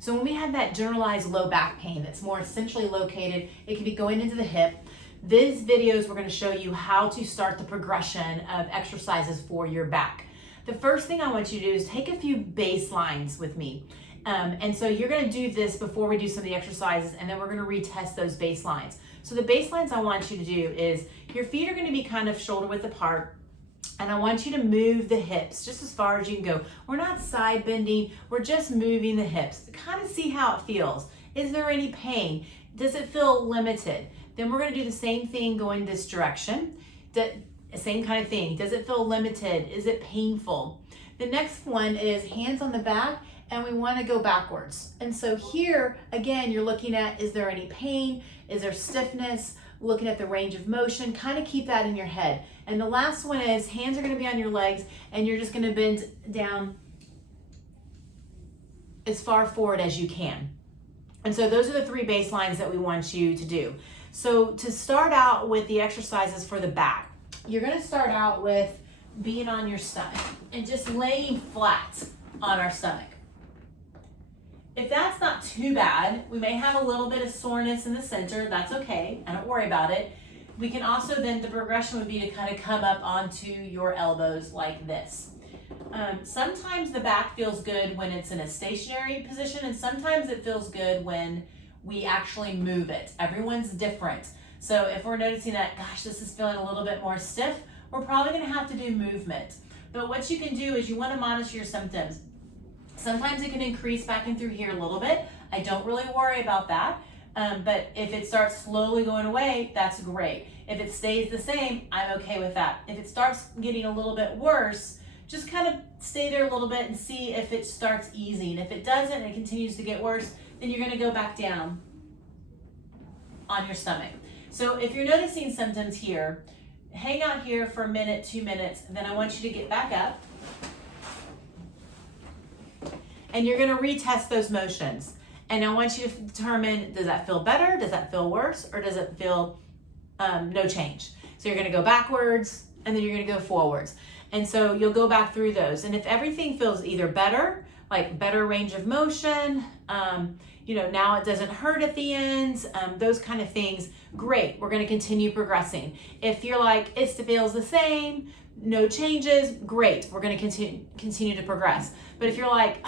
So when we have that generalized low back pain that's more centrally located, it can be going into the hip. These videos, we're going to show you how to start the progression of exercises for your back. The first thing I want you to do is take a few baselines with me. And so you're going to do this before we do some of the exercises, and then we're going to retest those baselines. So the baselines I want you to do is your feet are going to be kind of shoulder width apart, and I want you to move the hips just as far as you can go. We're not side bending, we're just moving the hips to kind of see how it feels. Is there any pain? Does it feel limited? Then we're going to do the same thing going this direction. Same kind of thing. Does it feel limited? Is it painful? The next one is hands on the back, and we want to go backwards. And so here, again, you're looking at, is there any pain? Is there stiffness? Looking at the range of motion, kind of keep that in your head. And the last one is hands are going to be on your legs, and you're just going to bend down as far forward as you can. And so those are the three baselines that we want you to do. So to start out with the exercises for the back, you're going to start out with being on your stomach and just laying flat on our stomach. If that's not too bad, we may have a little bit of soreness in the center. That's okay. I don't worry about it. We can also then, the progression would be to kind of come up onto your elbows like this. Sometimes the back feels good when it's in a stationary position, and sometimes it feels good when we actually move it. Everyone's different. So if we're noticing that, gosh, this is feeling a little bit more stiff, we're probably going to have to do movement. But what you can do is you want to monitor your symptoms. Sometimes it can increase back in through here a little bit. I don't really worry about that. But if it starts slowly going away, that's great. If it stays the same, I'm okay with that. If it starts getting a little bit worse, just kind of stay there a little bit and see if it starts easing. If it doesn't and it continues to get worse, then you're going to go back down on your stomach. So if you're noticing symptoms here, hang out here for a minute, 2 minutes, then I want you to get back up. And you're going to retest those motions. And I want you to determine, does that feel better? Does that feel worse? Or does it feel no change? So you're going to go backwards, and then you're going to go forwards. And so you'll go back through those. And if everything feels either better, like better range of motion, now it doesn't hurt at the ends, those kind of things, great. We're going to continue progressing. If you're like, it feels the same, no changes, great. We're going to continue to progress. But if you're like,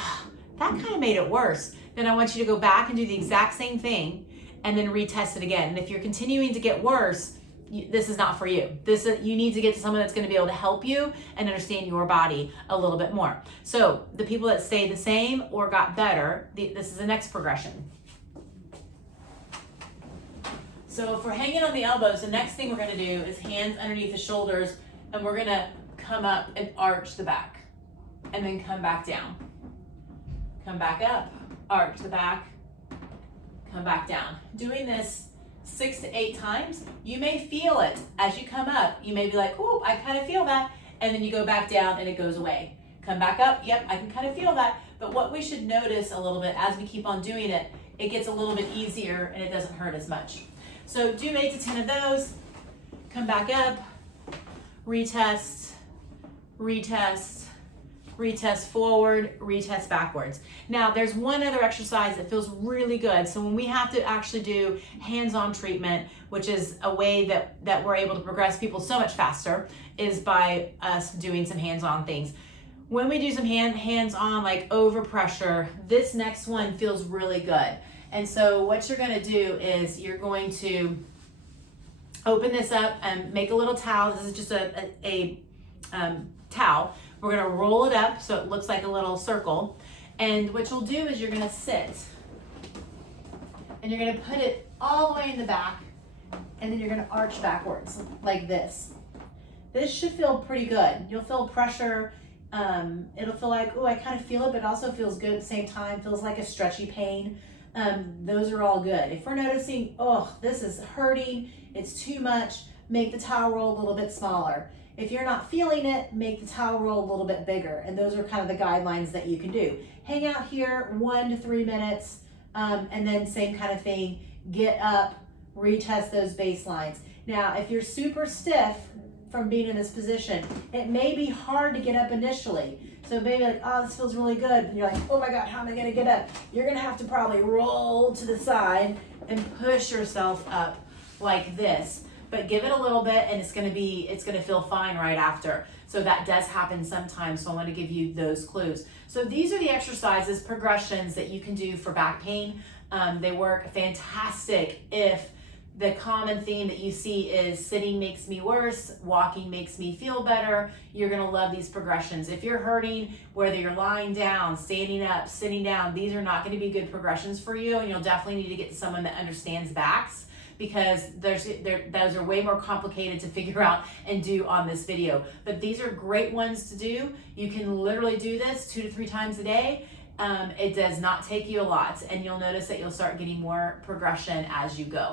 that kind of made it worse, then I want you to go back and do the exact same thing and then retest it again. And if you're continuing to get worse, this is not for you. You need to get to someone that's going to be able to help you and understand your body a little bit more. So the people that stayed the same or got better, this is the next progression. So if we're hanging on the elbows, the next thing we're going to do is hands underneath the shoulders, and we're going to come up and arch the back and then come back down. Come back up, arch the back, come back down. Doing this 6 to 8 times, you may feel it as you come up. You may be like, oh, I kind of feel that. And then you go back down and it goes away. Come back up, yep, I can kind of feel that. But what we should notice a little bit as we keep on doing it, it gets a little bit easier and it doesn't hurt as much. So do 8 to 10 of those, come back up, retest, retest, retest forward, retest backwards. Now there's one other exercise that feels really good. So when we have to actually do hands-on treatment, which is a way that we're able to progress people so much faster, is by us doing some hands-on things. When we do some hands-on, like over pressure, this next one feels really good. And so what you're going to do is you're going to open this up and make a little towel. This is just a towel. We're going to roll it up so it looks like a little circle. And what you'll do is you're going to sit and you're going to put it all the way in the back, and then you're going to arch backwards like this. This should feel pretty good. You'll feel pressure. It'll feel like, oh, I kind of feel it, but it also feels good at the same time. Feels like a stretchy pain. Those are all good. If we're noticing, oh, this is hurting, it's too much, make the towel roll a little bit smaller. If you're not feeling it, make the towel roll a little bit bigger. And those are kind of the guidelines that you can do. Hang out here 1 to 3 minutes, and then same kind of thing, get up, retest those baselines. Now, if you're super stiff from being in this position, it may be hard to get up initially. So maybe like, oh, this feels really good. And you're like, oh my God, how am I gonna get up? You're gonna have to probably roll to the side and push yourself up like this. But give it a little bit and it's gonna feel fine right after. So that does happen sometimes, so I want to give you those clues. So these are the exercises, progressions that you can do for back pain. They work fantastic if the common theme that you see is sitting makes me worse, walking makes me feel better. You're gonna love these progressions. If you're hurting, whether you're lying down, standing up, sitting down, these are not gonna be good progressions for you, and you'll definitely need to get to someone that understands backs, because those are way more complicated to figure out and do on this video. But these are great ones to do. You can literally do this 2 to 3 times a day. It does not take you a lot, and you'll notice that you'll start getting more progression as you go.